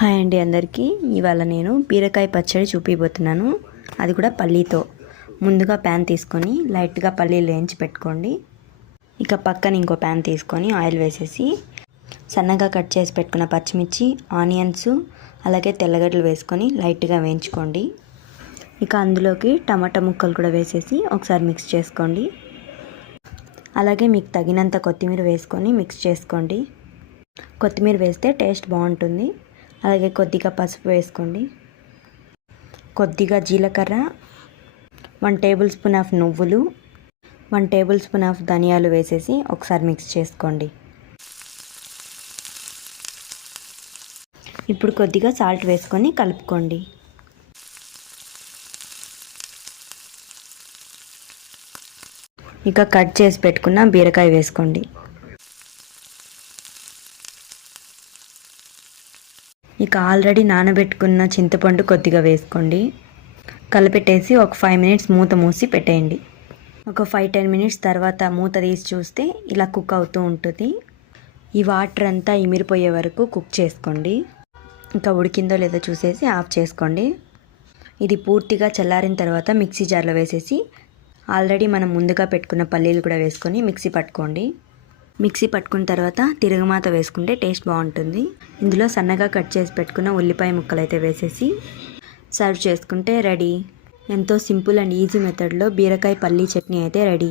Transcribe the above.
Hi అండి అందరికీ. ఇవాళ నేను బీరకాయ పచ్చడి చూపిపోతున్నాను. అది కూడా పల్లీతో. ముందుగా ప్యాన్ తీసుకొని లైట్గా పల్లీలు వేయించి పెట్టుకోండి. ఇక పక్కన ఇంకో ప్యాన్ తీసుకొని ఆయిల్ వేసేసి సన్నగా కట్ చేసి పెట్టుకున్న పచ్చిమిర్చి, ఆనియన్స్, అలాగే తెల్లగడ్డలు వేసుకొని లైట్గా వేయించుకోండి. ఇక అందులోకి టమాటా ముక్కలు కూడా వేసేసి ఒకసారి మిక్స్ చేసుకోండి. అలాగే మీకు తగినంత కొత్తిమీర వేసుకొని మిక్స్ చేసుకోండి. కొత్తిమీర వేస్తే టేస్ట్ బాగుంటుంది. అలాగే కొద్దిగా పసుపు వేసుకోండి, కొద్దిగా జీలకర్ర, 1 టేబుల్ స్పూన్ ఆఫ్ నువ్వులు, 1 టేబుల్ స్పూన్ ఆఫ్ ధనియాలు వేసేసి ఒకసారి మిక్స్ చేసుకోండి. ఇప్పుడు కొద్దిగా సాల్ట్ వేసుకొని కలుపుకోండి. ఇక కట్ చేసి పెట్టుకున్న బీరకాయ వేసుకోండి. ఇక ఆల్రెడీ నానబెట్టుకున్న చింతపండు కొద్దిగా వేసుకోండి. కలిపెట్టేసి ఒక 5 మినిట్స్ మూత మూసి పెట్టేయండి. ఒక 5-10 మినిట్స్ తర్వాత మూత తీసి చూస్తే ఇలా కుక్ అవుతూ ఉంటుంది. ఈ వాటర్ అంతా ఇమిరిపోయే వరకు కుక్ చేసుకోండి. ఇంకా ఉడికిందో లేదో చూసేసి ఆఫ్ చేసుకోండి. ఇది పూర్తిగా చల్లారిన తర్వాత మిక్సీ జార్లో వేసేసి ఆల్రెడీ మనం ముందుగా పెట్టుకున్న పల్లీలు కూడా వేసుకొని మిక్సీ పట్టుకోండి. మిక్సీ పట్టుకున్న తర్వాత తిరగమాత వేసుకుంటే టేస్ట్ బాగుంటుంది. ఇందులో సన్నగా కట్ చేసి పెట్టుకున్న ఉల్లిపాయ ముక్కలు అయితే వేసేసి సర్వ్ చేసుకుంటే రెడీ. ఎంతో సింపుల్ అండ్ ఈజీ మెథడ్లో బీరకాయ పల్లీ చట్నీ అయితే రెడీ.